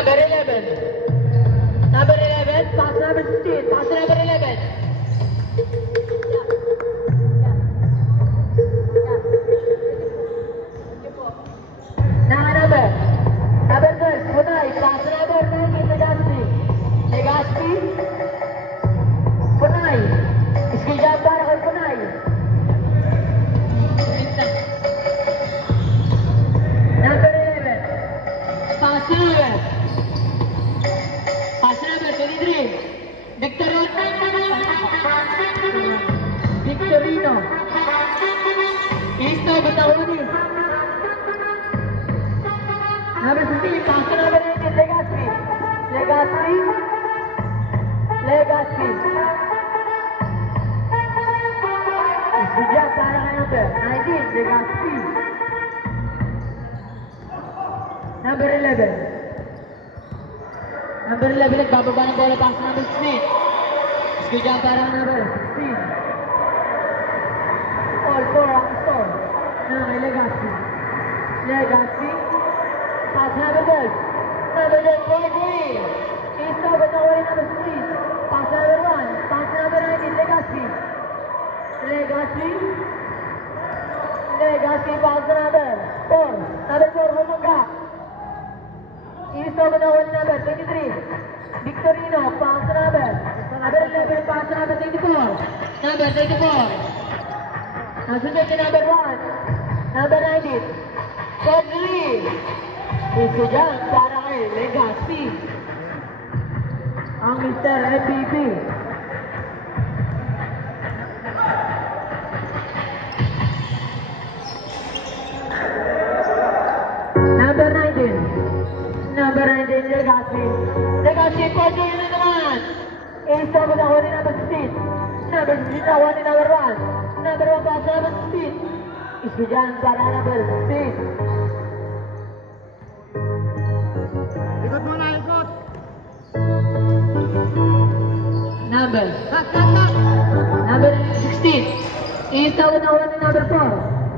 Number 11. Number 11, pass number 16. Pass number 11. Number 12, Punay. Pass number 9, Legaspi. Legaspi. Punay. Skill job para kay Punay. Number 11. Pass number. Pass number 23. Victorino. Isto Batawani. Number 15. Pass number 18. Legaspi. Legaspi. Legaspi. Sejak para kay number 19. Legaspi. Number 11. Number 11, nagbababa ng bola, pass number 16. Skill jump para number 16. All 4 ang score. Kay Legaspi. Legaspi. Pass number 12. Number 12, Borgui. Isto, Batawari number 16. Pass number 1. Pass number 19, Legaspi. Legaspi. Legaspi, pass number 4. Number 4, Humanga. Isto, Batawari number 23. Victorino, pass number. Number 11, pass number 24. Number 24. Nasunod si number 1. Number 19. Kodli. Isto dyan para kay Legaspi. Ang Mr. MVP. Number 19. Number 19, Legaspi. Legaspi, Kodli na naman. Isto, Batawari number 16. Number 16, Batawari number 1. Number 1, pass number 16. Isto dyan para number 16. Ikot muna, ikot. Number. Cut, cut, cut. Number 16. Isto, Batawari number 4.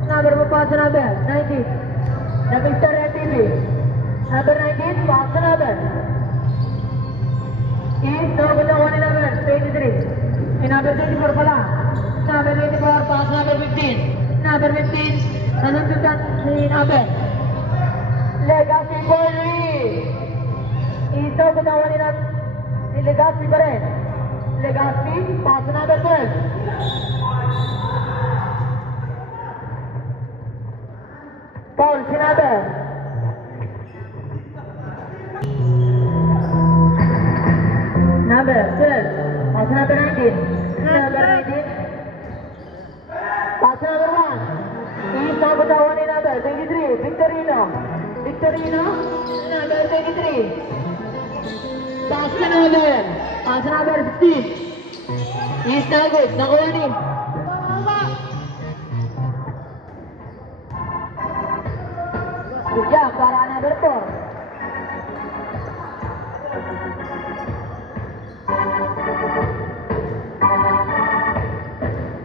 Number 4, pass number 19. The Mr. MVP. Number 19, pass number. Isto, Batawari number 23. Number 24 pala. Number 24, pass number 15. Number 15, nanuntutan si number. Legaspi Borgui. Isto, Batawari number. Legaspi pa rin. Legaspi, pass number 12. Paul, si number. Number 12, pass number 19. Number 19. Pass number 1. Isto, Batawari number 23. Victorino. Victorino, number 23. Pass number. Pass number 15. Isto, good. Nakuha ni. Good job para number 4.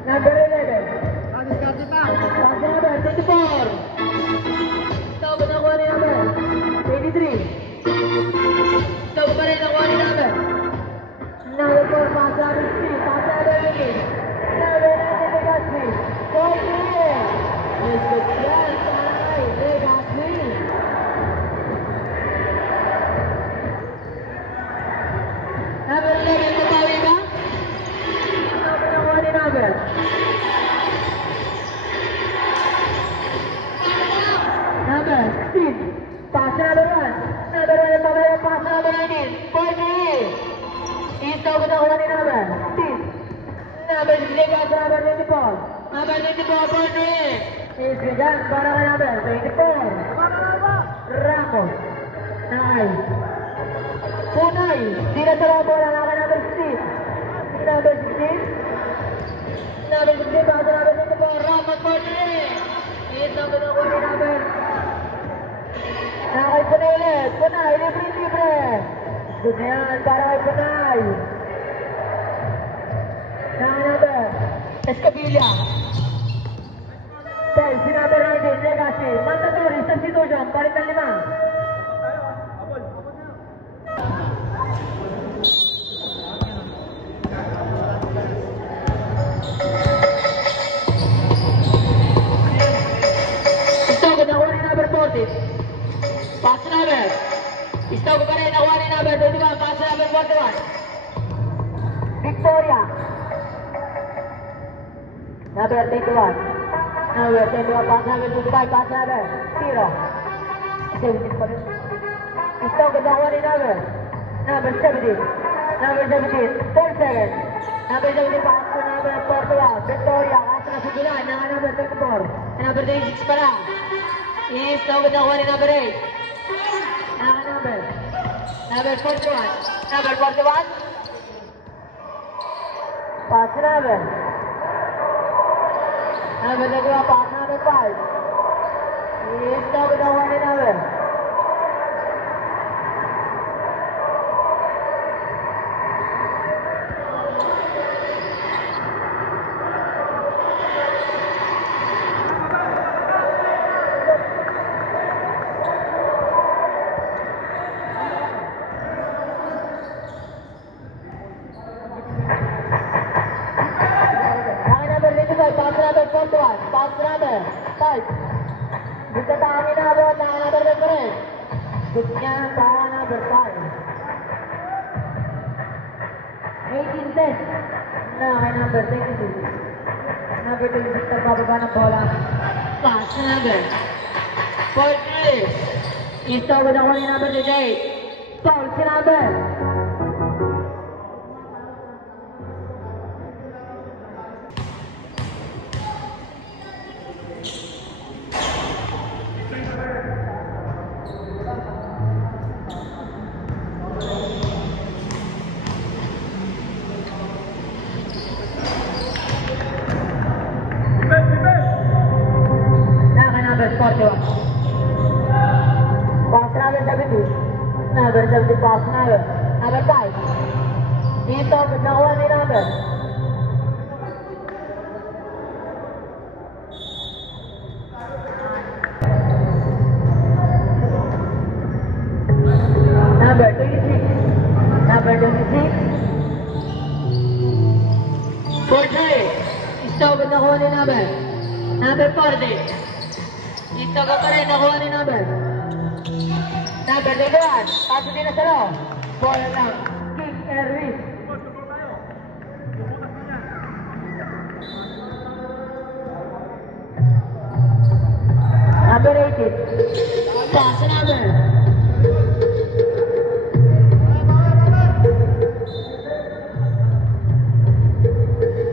Number 11. Diskarte pa. Pass number 24. Ito ba nakuha ni number 23? Ito ba rin nakuha ni number? Number 4, pass number 16. Pass number 18. Number 19, Legaspi. Kodli. Yes, good yan. Taray, Legaspi. Number 11, mabawi ba? Ito ba nakuha ni number? Number 16. Pass number 1. Number 1, pabaya, pass number 19. Kodli. Isto ba nakuha ni number 16? Number 16, pass number 24. Number 24, Kodli. Isto dyan para kay number 24. Ramos. Nice. Punay. Tira sa mga bola na kay number 16. Number 16. Number 16, pass number 24. Ramos, Kodli. Isto ba nakuha ni number? Nakay Punay ulit. Punay, libre. Good yan, para kay Punay. Nakay number Escabilla. Paul, si number 19, Legaspi. Mandatory substitution, palit ng 5. 40. Pass number. Stop pa rin. Nakuha ni number 21. Pass number 41. Victoria. Number 21. Number 21. Pass number 25. Pass number 0. 17 pa rin. Stop ka nakuha ni number. Number 17. Number 17. 10 seconds. Number 17. Pass to number 41. Victoria. Kaso na sugulan. Number 34. Number 36 pa lang. Stop ka nakuha ni number 8. Number 41. Number 41. Pass number. Number 2. Pass number 5. Stop the one number. Pass number 5. Bisa tahan number different. Busnya tahan number 5. 18-10. Nah, number 26. Number 26 terbababa ng bola. Pass number 43. Install with the one number 38. Foul si number. Number 70 pass number. Number 5. Dito, nakuha ni number. Number 26. Number 26. 40. Stop at nakuha ni number. Number 40. Dito ka pa rin nakuha ni number. Number 21, pasok din na sa loob. Bola lang, King Erwin. Number 18, pass number.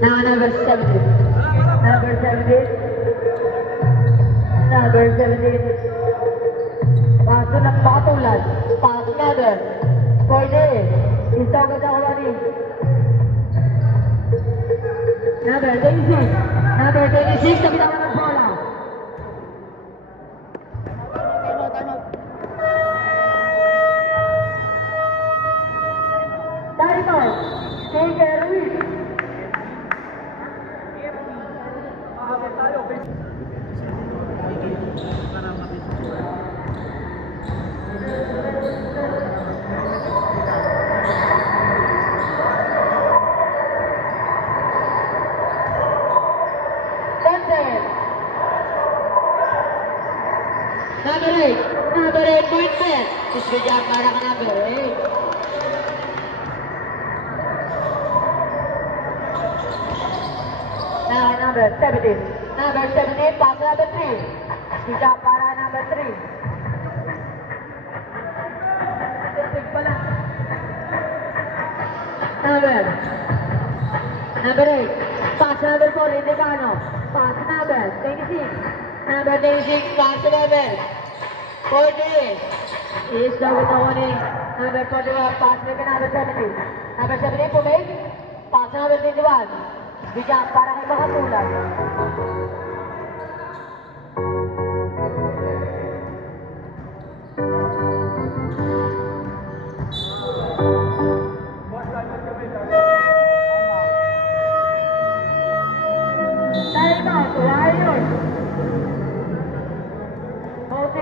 Now number 17. Number 17. Number 17. Paso ng patulad. Pass number 40. Install ka na ni. Number 26. Number 26. Sabi naman ng bola. Tarito. King Erwin. Number 8 point set. Isbigyan para ka number 8. Now number 17. Number 17, pass number 3. Isbigyan para number 3. Number 8. Pass number 4, Indicano. Pass number 26. Number 26, pass number 40. Is the winning. Number 41, pass number 70. Number 70, Pumig. Pass number 21. Bigyan para kay Makatulad.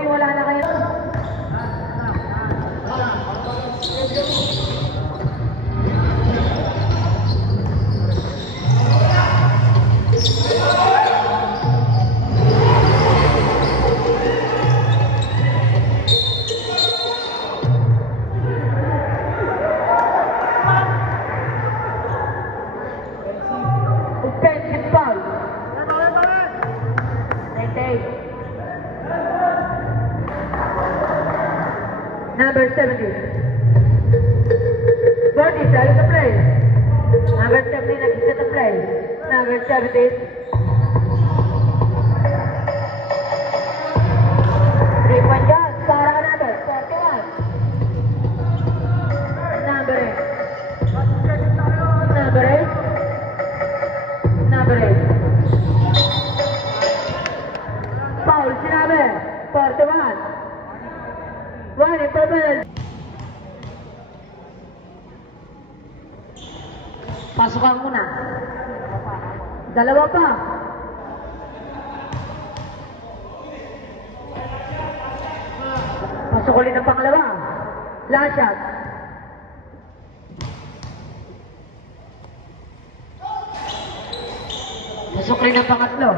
Wala na kayo. Number 17. 40, started the play. Number 17, nag-set the play. Number 17. 3-point gun, para ka number 41. Number 8. Number 8. Number 8. Foul, sinabi. 41. 1 improvement. Pasukan muna. Dalawa pa. Pasok ulit ang pangalawa. Last shot. Pasok ulit ang pangatlo.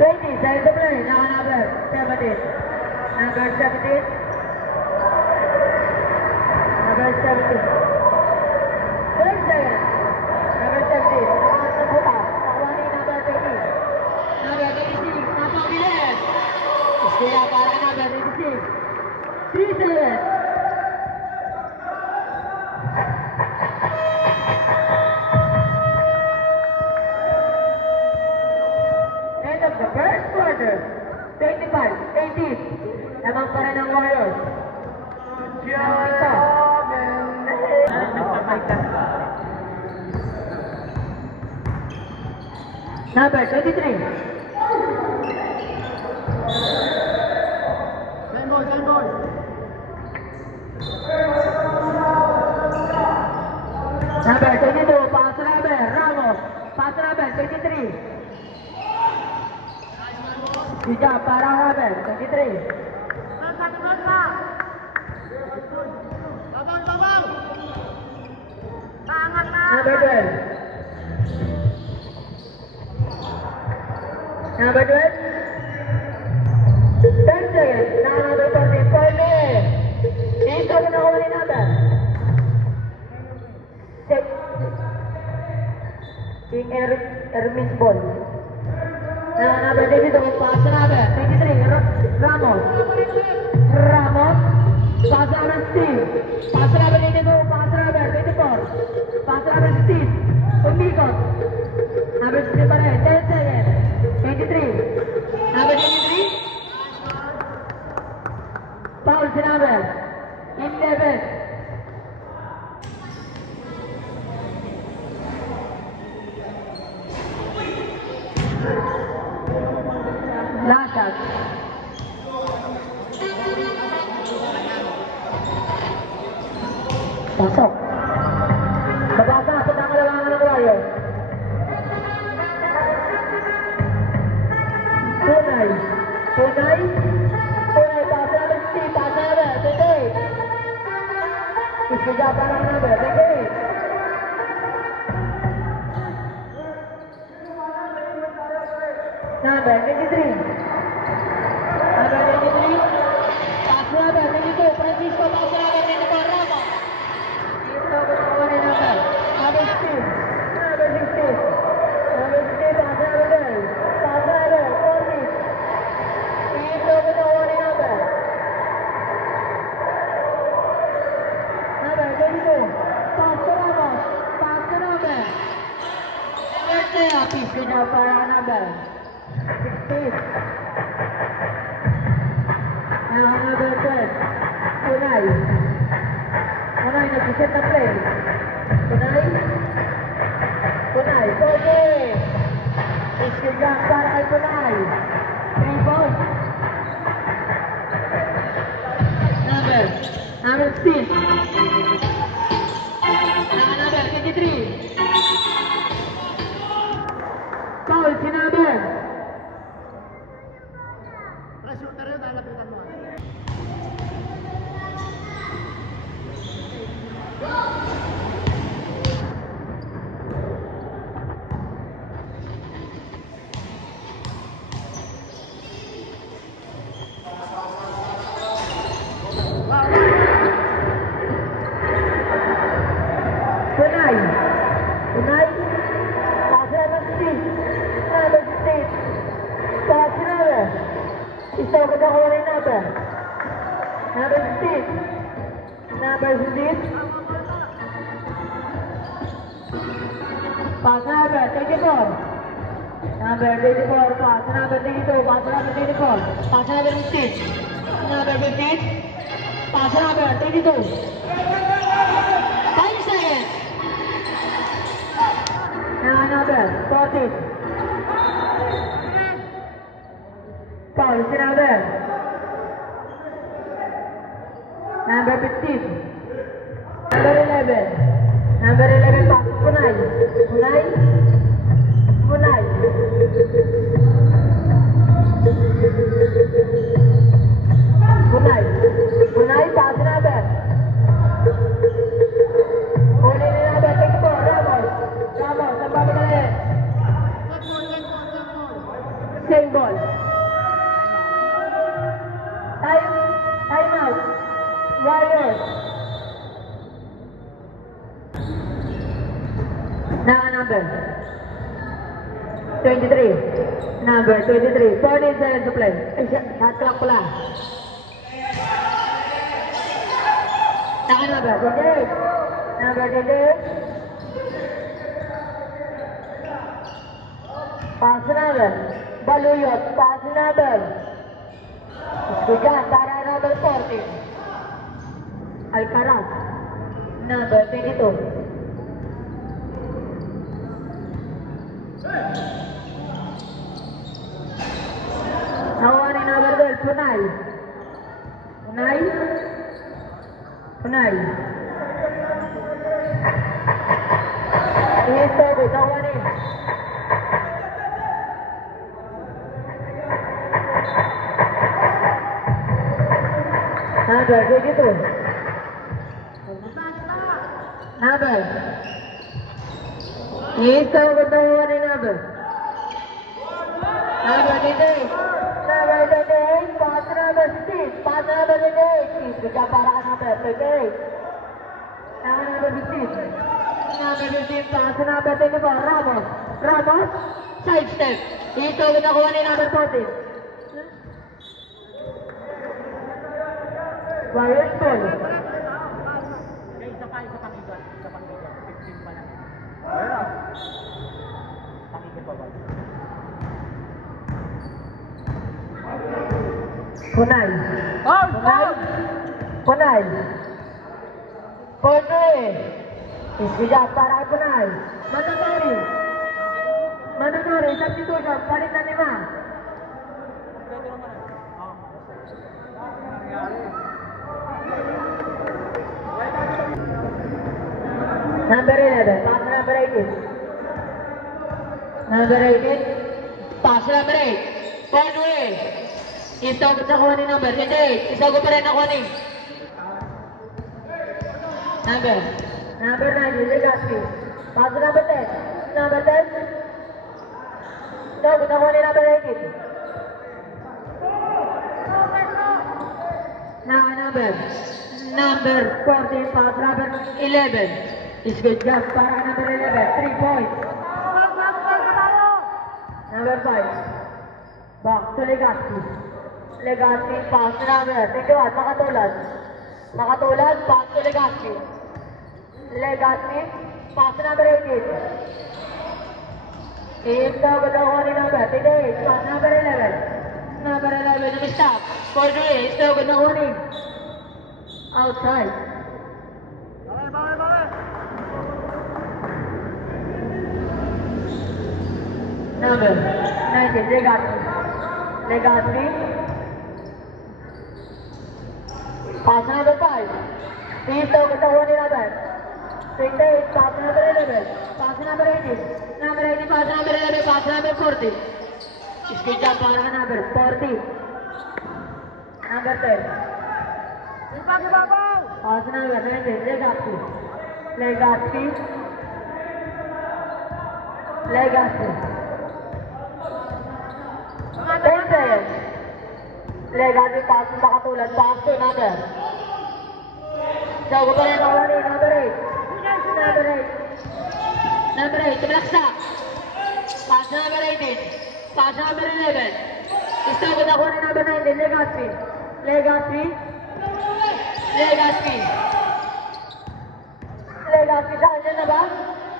20, side the play. Naka-number 17. Number 17. Number 17. 30 seconds. Number 17. Nakakas na buta. Nakuha ni number 20. Number 26. Napabilis. Kaya para number 26. 3 seconds. End of the first quarter. 25-18. Naman pa rin ang Warriors. Ito. Number 23. Same ball, same ball. Number 22, pass number Ramos. Pass number 23. Good job, para number 23. Number 12. Number 12. 10 seconds. Now number 14. 4 minutes. Dito mo na uli number. Check. King Ermin's ball. Now number 22. Pass number 23. Ramos. Ramos. Pass number Steve. Pass number 22. Pass number 24. Pass number Steve. Umikot. Number 3 pa rin. 10 seconds. 23. Number 23. Foul si number 11. Last shot. Pasok. Babasa sa pangalawangan ng Warriors. Tunay. Tunay. Tunay. Pasa naman si Steve. Pasa naman. 28. Ispiga para number. 28. Number 23. Number 23. Pasa number 22. Francisco. Pasa number 24. Ramos. Ito ko na number. Number 16. Number 16. Number 16. Pasa number. Pasa number. 40. Ito ko na number. Number 22. Pasa Ramos. Pasa number. Number 10. Ispiga para number. 16. Now number 12. Tunay. Tunay, nag-set na play. Tunay. Tunay. 40. Iskigang para kay Tunay. 3 points. Number 16. Number 23. Foul si number. Shooter yun, lalapitan mo. Tunay. Tunay. Pasa ng Steve. Number 16. Pasa number. Isa ko na kuha rin number. Number 15. Number 15. Pass number 24. Number 24. Pass number 22. Pass number 24. Pass number 15. Number 15. Pass number 22. 5 seconds. Now number 14. Foul si number. Number 15. Number 11. Number 11 pass Punay. Punay. Punay. Punay. Punay pass number. Huli ni number 24. Ramos. Ramos. Ang babagalit. Same ball. Time out. Warriors. Now number 23. Number 23. 14 seconds to play. Shot clock pala. Now number 28. Number 28. Pass number. Baluyot. Pass number. Sujan para number 14. Alcaraz. Number 22. Nakuha ni number 12. Punay. Punay. Punay. Istogo. Nakuha ni. Number 22. Number. Istogo. Nakuha ni number. Number 28. Number 28. Pass number 16. Pass number 28. Sudah para number 28. Number 15. Number 15. Pass number 24. Ramos. Ramos. Side step. Istogo. Nakuha ni number 14. Warriors ball. Isa pa, isa pang igon. Isa pang igon. 15 pa lang. Meron. Pangigil pa ba? Punay. Punay. Punay. Punay. Isbija para Punay. Mandatory. Mandatory. Substitution. Palit na 5. Number 11, pass number 18. Number 18, pass number 8. Point away. Istogo nakuha ni number 28. Istogo pa rin nakuha ni. Number 9, Legaspi. Pass number 10. Number 10. Istogo nakuha ni number 18. Now number 14, pass number 11. Is good job para number 11. 3 points. Number 5. Back to Legaspi. Legaspi, pass number. Tingnan, nakatulad. Nakatulad, pass to Legaspi. Legaspi, pass number 18. Istogo nakuha ni number 28. Pass number 11. Number 11, stop. For 3, Istogo nakuha ni. Outside. Number 19, Legaspi. Legaspi. Pass number 5. Istogo nakuha ni number 28. Pass number 11. Pass number 18. Number 18, pass number 11. Pass number 40. Good job para number 40. Number 10. Pass number 19, Legaspi. Legaspi. Legaspi. 10 seconds. Legaspi, pass nakatulad. Pass to number. Istogo pa rin nakuha ni number 8. Number 8. Number 8, tumalaksak. Pass number 18. Pass number 11. Istogo nakuha ni number 19, Legaspi. Legaspi. Legaspi. Legaspi sa kanya na ba?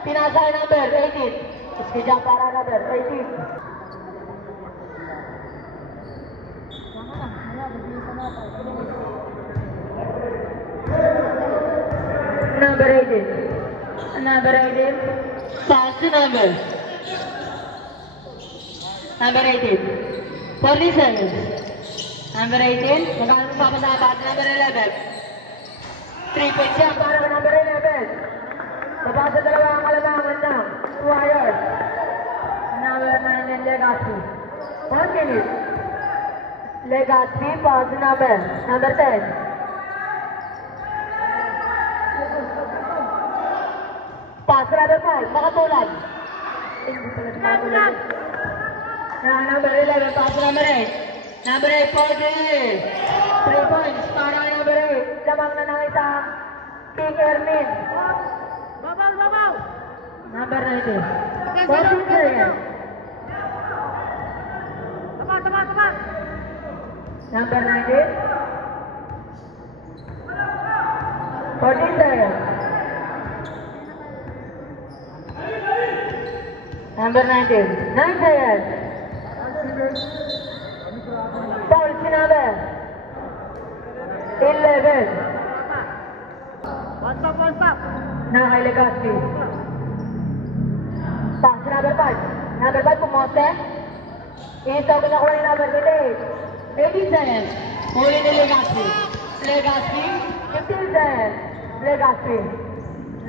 Pinasa ang number 18. Iskidya para number 18. Number 18. Number 18. Pass the number. Number 18. 47. Number 18. Magkano papasapat? Number 11. 3 points siya para sa number 11. Babasa dalawa ang kalabangan ng Warriors. Number 9 and Legaspi. 1 minute. Legaspi, pass the number. Number 10. Pass number 5. Makatulad. Hindi pala makatulad. Number 11. Pass number 8. Number 8, 40. 3 points para number 8. Lamang na ng isang King Ermin. Babaw! Number 19. 14 seconds. Tama! Number 19. 14 seconds. Number 19. 9 seconds. Foul si number 11. One stop! Na kay Legaspi. Pass number 5. Number 5 pumoste. Isaw ko na kuha ni number 8. 18 seconds. Huli ni Legaspi. Legaspi. 15 seconds. Legaspi. 10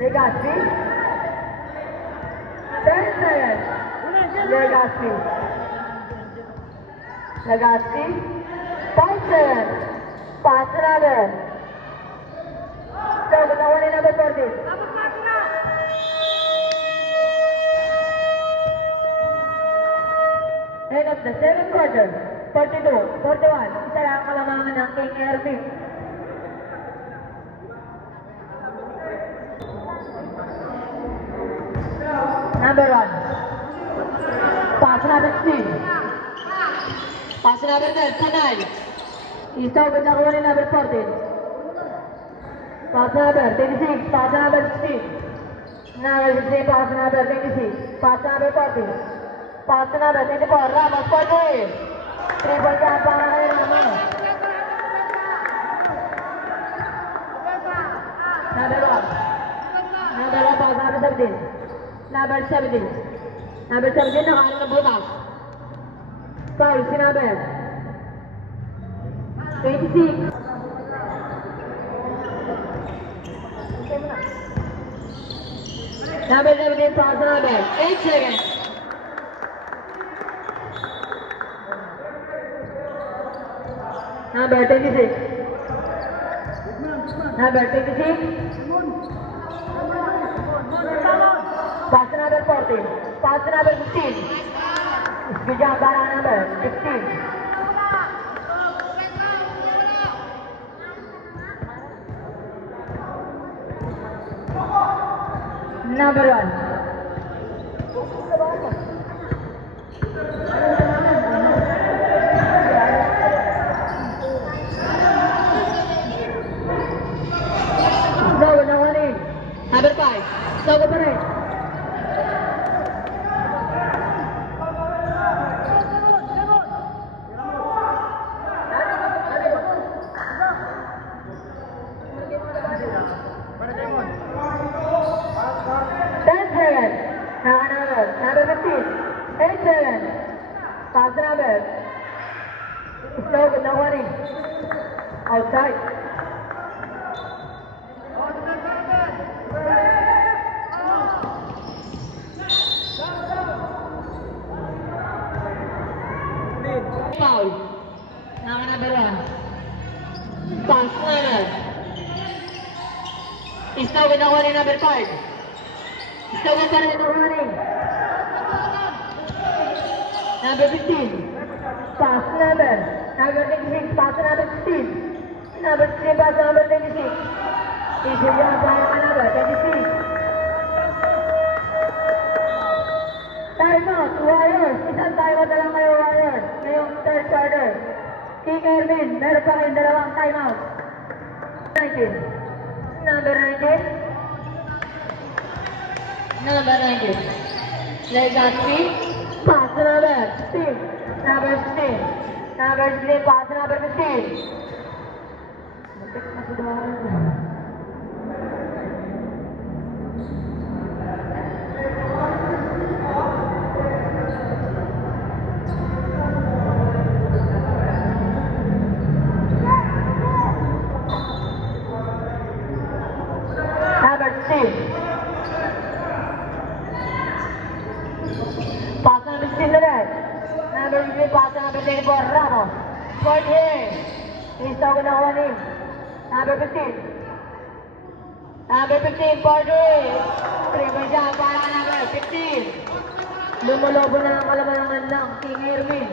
seconds. Legaspi. 5 seconds. Pass number. Isaw ko na kuha ni number 14. End of the 7th quarter, 42, 41, isa lang ang kalamangan ng King Ervin. Number 1, pass number 16, pass number 12, Sanay. Isaw ko nakuha ni number 14. Pass number 26, pass number 16. Number 16, pass number 26, pass number 40. Pass number 24, Ramos, 40. 3 points yan para kay Ramos. Number 1. Number 1, pass number 17. Number 17. Number 17, nakaano ng butas. Foul, si number 26. Number 17, pass number 8 seconds. Number 26. Number 26. Pass number 14. Pass number 15. Bigyan para number 16. Number 1. Number 5. Sogo pa rin. Number 15. 8-7. Pass number. Sogo, no worry. Outside. Foul. Number 1. Pass number. Istaw with the warning number 5. Istaw with the warning. Number 15. Pass number. Number 26. Pass number 16. Number 16. Pass number 26. Issue yung number 26. Time out, Warriors. Isang time out na lang kayo, Warriors. Ngayong third quarter. King Ervin, meron pa kayong dalawang time out. 19. Number 19. Number 19. Legacy. Pass to number 15. Number 15. Number 15. Pass to number 15. Number 16. Pass number 16 na rin. Number 16, pass number 24, Ramos. 48. Isa ko na kuha Number 15. Number 15, 48. Triple jump para number 15. Lumolobo na ang kalamangan ng King Irwin.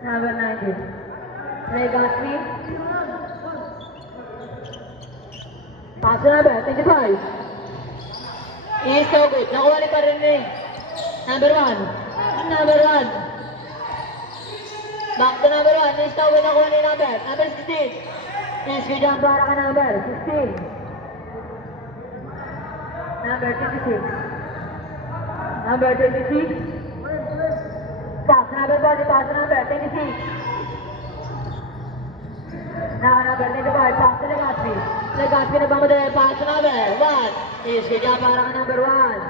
Number 19. Legacy. Pass number 25. Is so good. Nakuha ni pa rin Number 1. Number 1. Back to number 1. Is so good. Nakuha ni number 16. Is good jump para ka number 16. Number 26. Number 26. Pass number 40. Pass number 26. Number 25. Pass to Legacy. Legacy na bang madali? Pass number 1. Is good jump para ka number 1.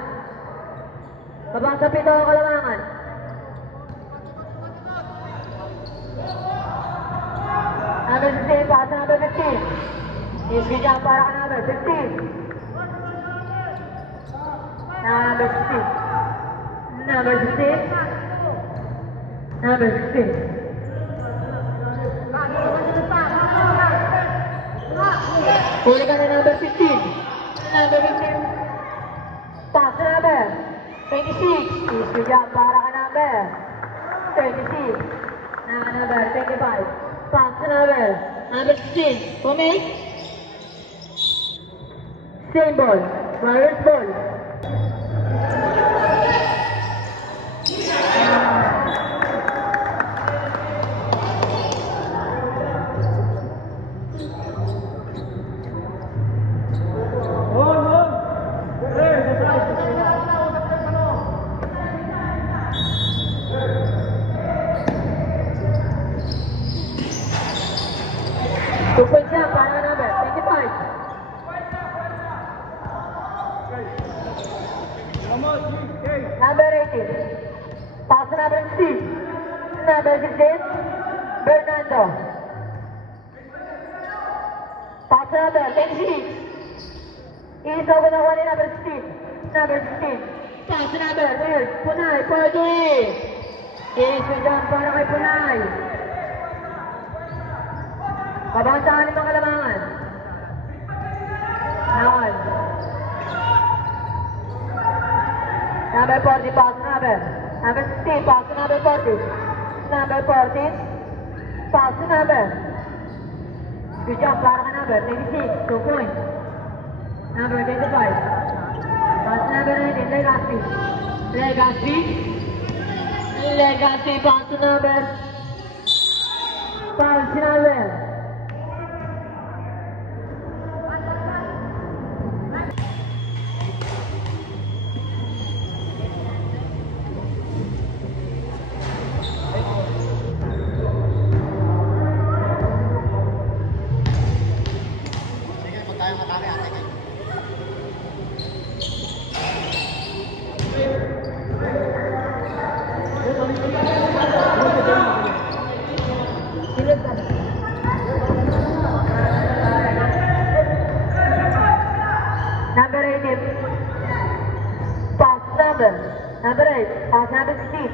Babang sa pito ang kalamangan. Number 16, pass number 15. Is good jump para ka number 15. Number 16. Number 16. Number 16. Huli ka na number 15. Number 15. Pass number 26. Is good jump para ka number 26. Number 25. Pass number 16. Pumake. Same ball. Reverse ball. Two-point jump para number 25. Number 18. Pass number 16. Number 16. Bernardo. Pass number 26. Isa ko na wali number 16. Number 16. Pass number 12. Punay. 40. Isa jump para kay Punay. Kabansahan ng mga kalamangan. Naon. Number 40, pass number. Number 16, pass number 40. Number 14, pass number. Good job, para ka number 26, 2 points. Number 25. Pass number 19, Legacy. Legacy. Legacy, pass number. Pass number. Number 18. Pass number. Number 8. Pass number 16.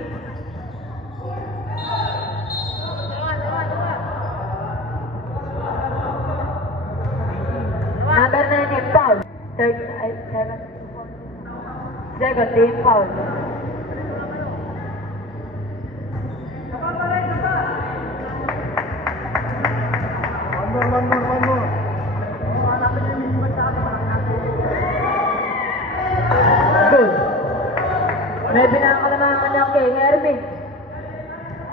Number 19. Foul. Third, 7. Second team foul. One more. Good. May pinakalamangan ng King Irwin.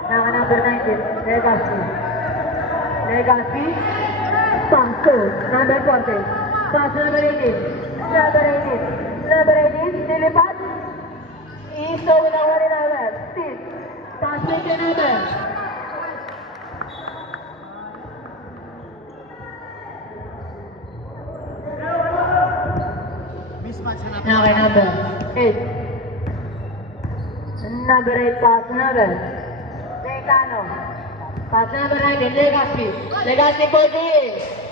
Naka number 19, Legacy. Legacy. Pass to number 40. Pass number 18. Number 18. Number 18. Dilipat. Iso ginawa ni number. Steve. Pass to the number. Mismatch na natin. Okay, number 8. Number 8, pass number. Decano. Pass number 9, Legacy. Legacy 40.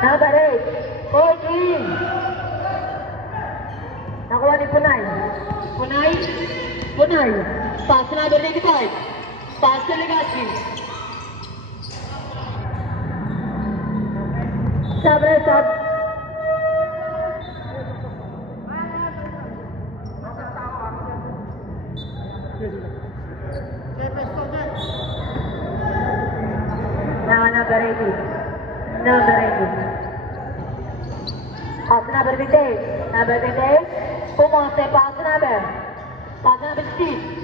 Number 8, 14. Nakuha ni Punay. Punay. Punay. Pass number 95. Pass to Legacy. Sabre sab. Now number 80. Number 80. Pass number 28. Number 28. Pumose pass number. Pass number 6.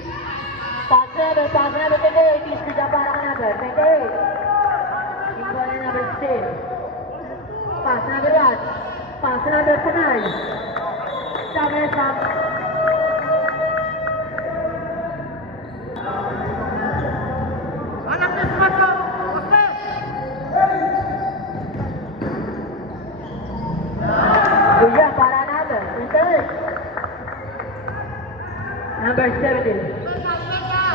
Pass number 28. Is kuja para ka number 28. Equal number 6. Pass number 1. Pass number 9. Sabre sab. Anak na sumaso! Oste! Kuya para number 28. Number 17.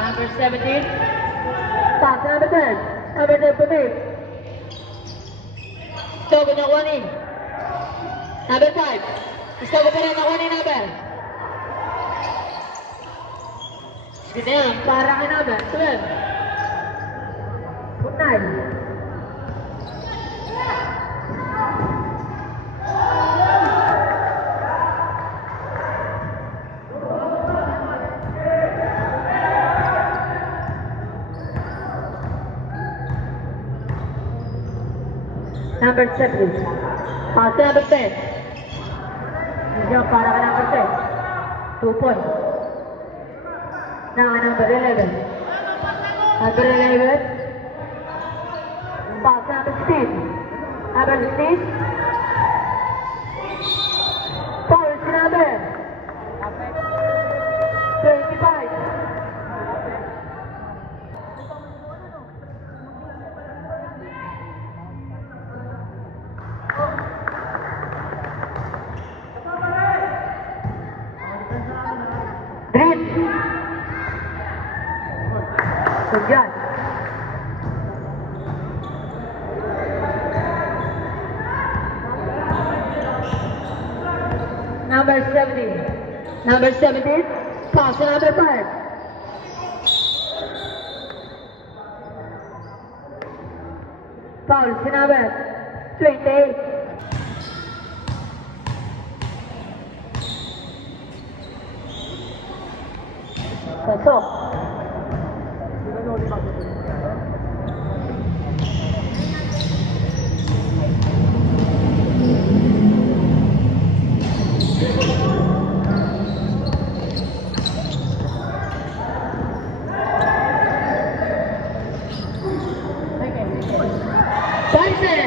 Number 17. Pass number 10. Number 10 Pumip. Ito ko nakuha ni. Number 5. Gusto ko pa rin nakuha ni number. Sige na yan. Para ka number 12. Punay. Number 7. Pass to number 10. Hindi para ka number 10. 2 points. Now number 11. Number 11. Pass to number 16. Number 16. Foul si number 25. Green. Hujan. Number 17. Number 17. Pass to number 5. Foul si number 28. Pasok. Tyson.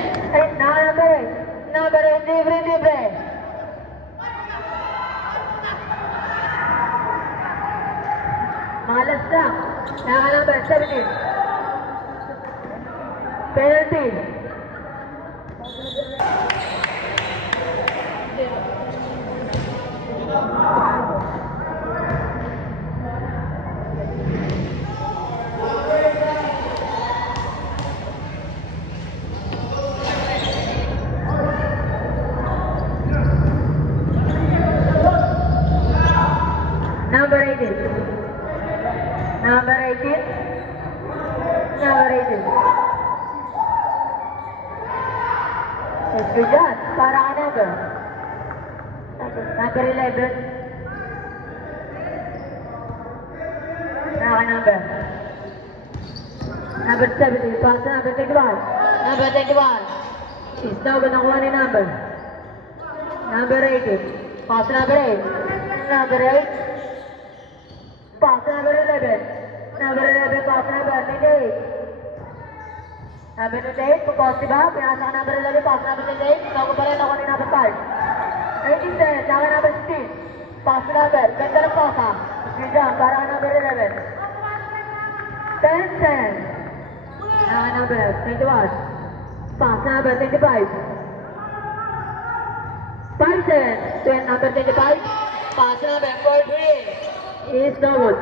Number 8, libre. Malas lang. Kaya number 17. Penalty. Number 18. Number 18. Number 18. Estudiant, para ka number. Number 11. Para ka number. Number 17. Pass to number 21. Number 21. Is now gonna ni number. Number 18. Pass to number 8. Number 8. Pass number 11. Number 11, pass number 28. Number 28, pupos diba? Pinasa ka number 11, pass number 28. Ikaw ko pa rin ako ni number 5. 87, saka number 16. Pass number, ganda ng pass ha. Sige dyan, para ka number 11. 10, 10. Saka number 21. Pass number 25. 5, 10. Number 25. Pass number 43. Is no good.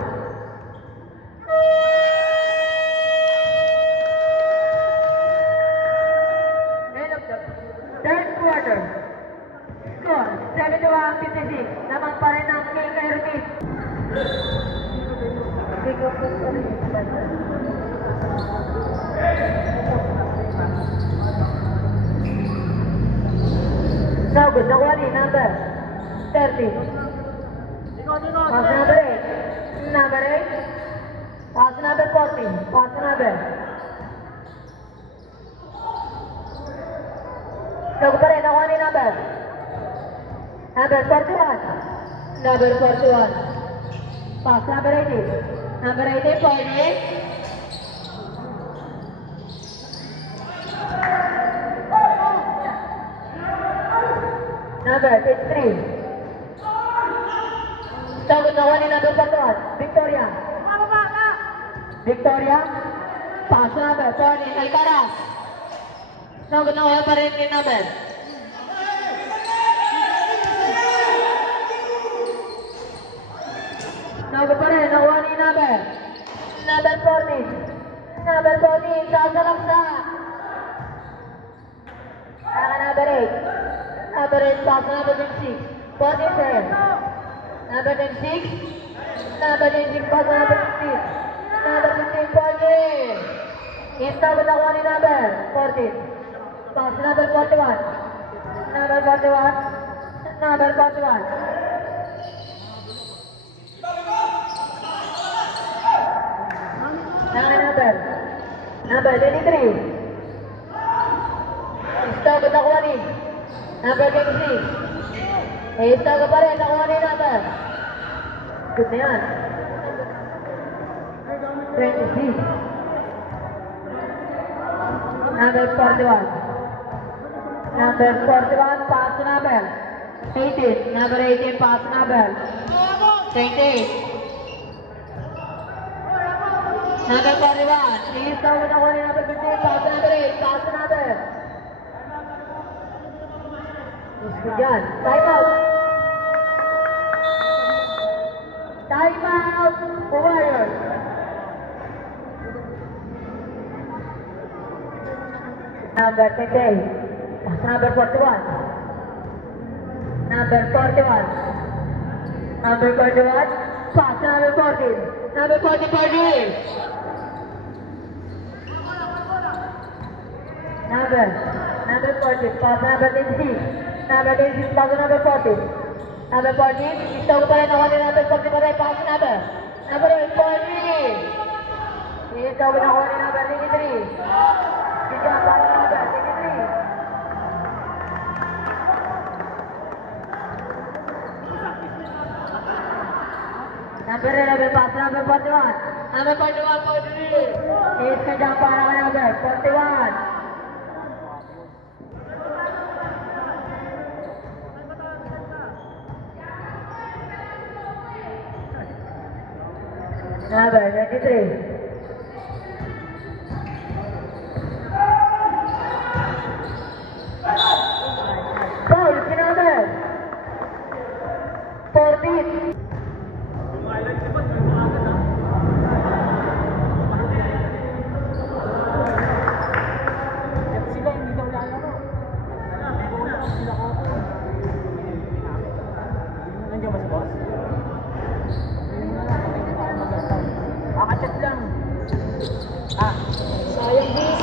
End of the third quarter. Score 71-56. Naman pa rin ang King Air team. No good. Nakuha ni number 30. Pass number 8. Number 8. Pass number 40. Pass number. Nakuha pa rin. Nakuha ni number. Number 41. Number 41. Pass number 18. Number 18, 48. Number 53. Sagot nakuha ni number 41. Victoria. Victoria. Pass number 40. Alcaraz. Sagot nakuha pa rin ni number. Sagot pa rin. Nakuha ni number. Number 40. Number 40. Sasalaksa. Saka number 8. Number 8, pass number 26. 47. Number 26. Number 26, pass number 15. Number 15, 14. Instagot nakuha ni number 14. Pass number 41. Number 41. Number 41. Number. Number 23. Instagot nakuha ni number 26. Instagot pa rin nakuha ni number. Good na yan. 26. Number 41. Number 41, pass number 18. Number 18, pass number 28. Number 41. Instagot nakuha ni number 15. Pass number 8. Pass number. Dyan. Time out. Time out. Warriors. Number 28. Pass number 41. Number 41. Number 41. Pass number 14. Number 40, 48. Number 40. Pass number 26. Number 26, pass number 40. Number 40, istog pa rin ako ni number 40 pa rin, pass number. Number 40. Istog na ako ni number 23. Bigyan para number 23. Number 11, pass number 41. Number 41, 43. Istog para number 41. Number 23. Foul, si number 14. Sila hindi daw lalaro. Sila ko. Nandiyan ba si boss? Chat lang. Sayang din.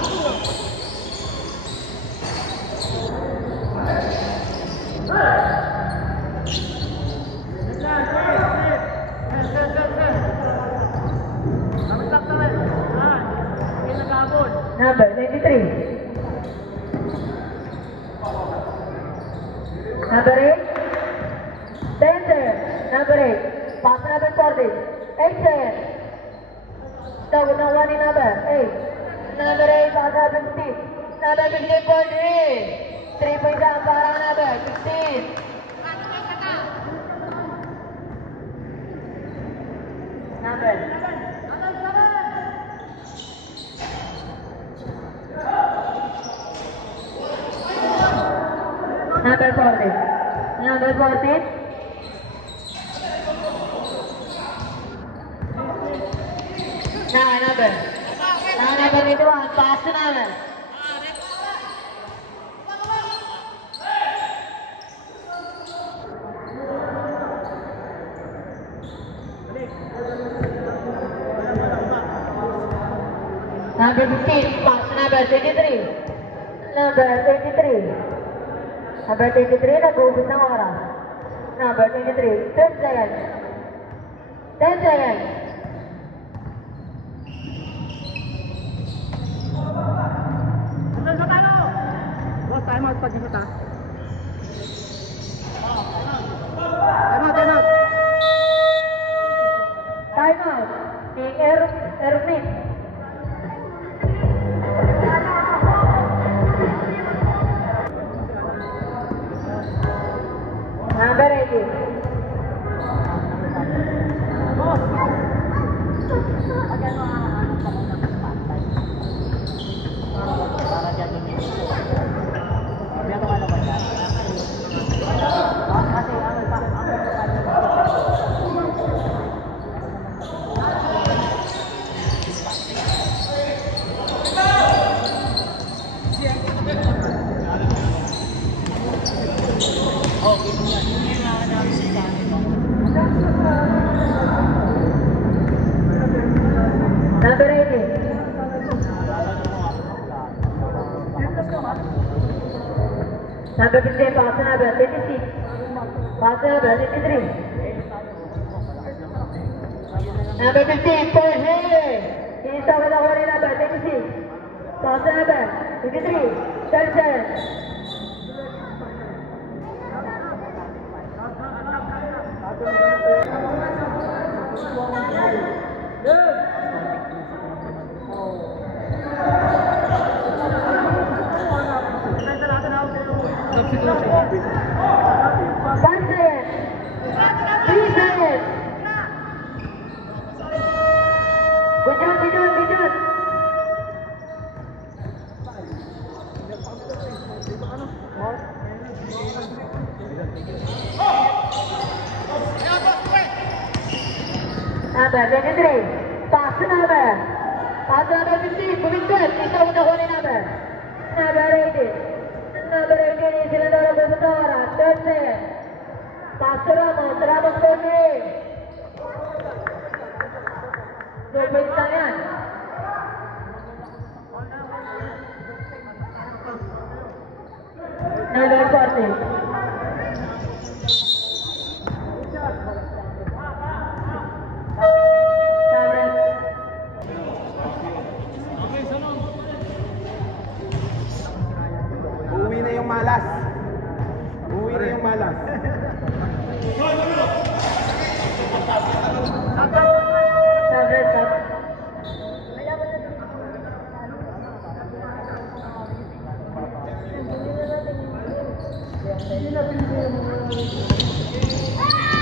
Number 23. Number 8. Number 8. Pass number 40. 8 seconds. Stop with no running number. 8. Number 8, pass out 15. Number 15 for 3. 3 points down, para number 15. Number. Number 14. Number 14. Nah, number. Nah, number itu pass number. Number 15, pass number 23. Number 23. Number 23, nag-uubos ng oras. Number 23, 10 seconds. 10 seconds. Sandal sa talo! Boss, time out pag ginita. Time out, time out. Time out. Si Erwin. Number 18. Boss! Pag ano ang sa kung nag-spotlight. Para dyan yung minutes. May ano ba dyan? Kasi ang Number 18. Number 15, pass number 26. Pass number 23. Number 15, for Haley. He is over the holding number 26. Pass number 23. 37. Bijut. Number 23. Pass number. Pass number 15. Moving good. Isa with the holding number. Number 18. Number 18 is in the Gubernador. 3rd set. Pass Ramos. Ramos for me. No points na yan. Number 40. Uwi na yung malas. Uwi na yung malas.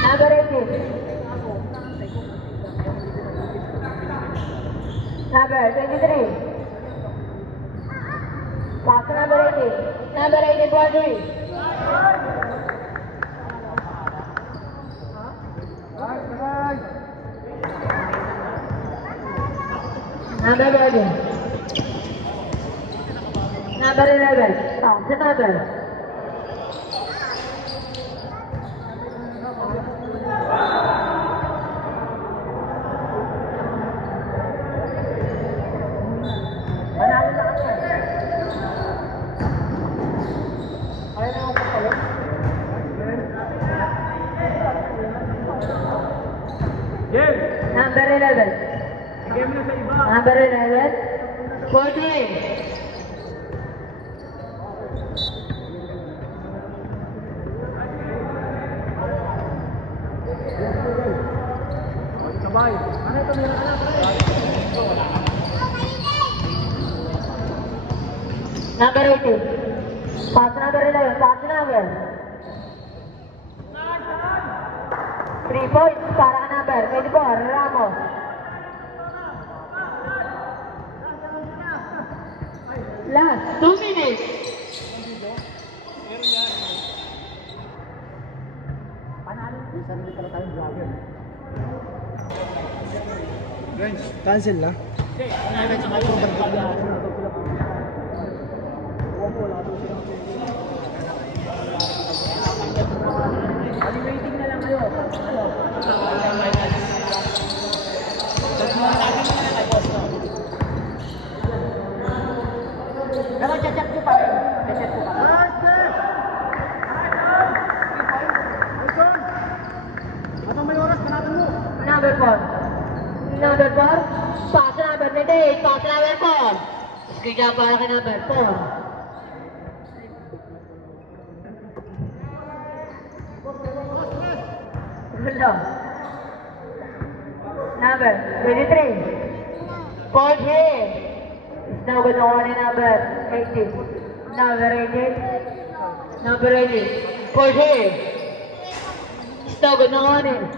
Number 18. Number 23. Pass number 18. Number 18 for 3. Number 11. Number 11. Pass the number. Manalo na kami. Ayaw na akong papalit. Game! Number 11. Game na sa iba. Number 11. 14. Sabay. Number 18. Pass number 11. Pass number. 3 points para number 24. Ramos. Last 2 minutes. Cancel na. Waiting na lang kayo. Pero chat-chat ko pa rin. Chat-chat ko pa rin. Number 4. Number 4. Pass number 28. Pass number 4. Kaya para kay number 4. Hello. Number 23. Paul here. Is now going on in number 18. Number 18. Number 18. Paul here. Is now going on in.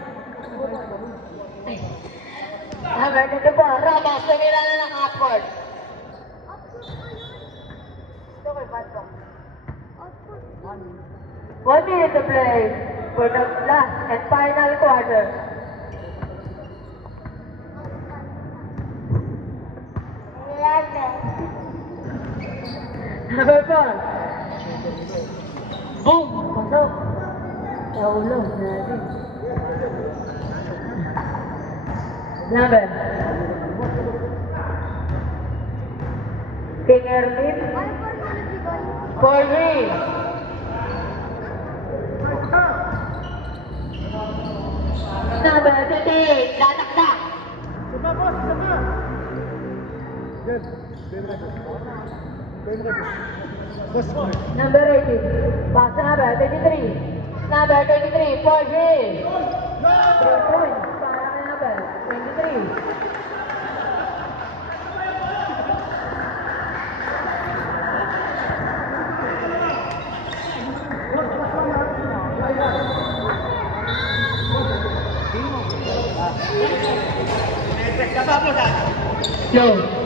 Number 24. Ramos. Tumira na ng upward. Ito kay Batman. 1 minute to play for the last and final quarter. Number 4. Boom! Pasok. Sa ulo natin. Number. King Erwin. Corey. Number 38. Datakdak. Number 18. Pass number 23. Number 23. Corey. 3 points. Para kay number 23. Go.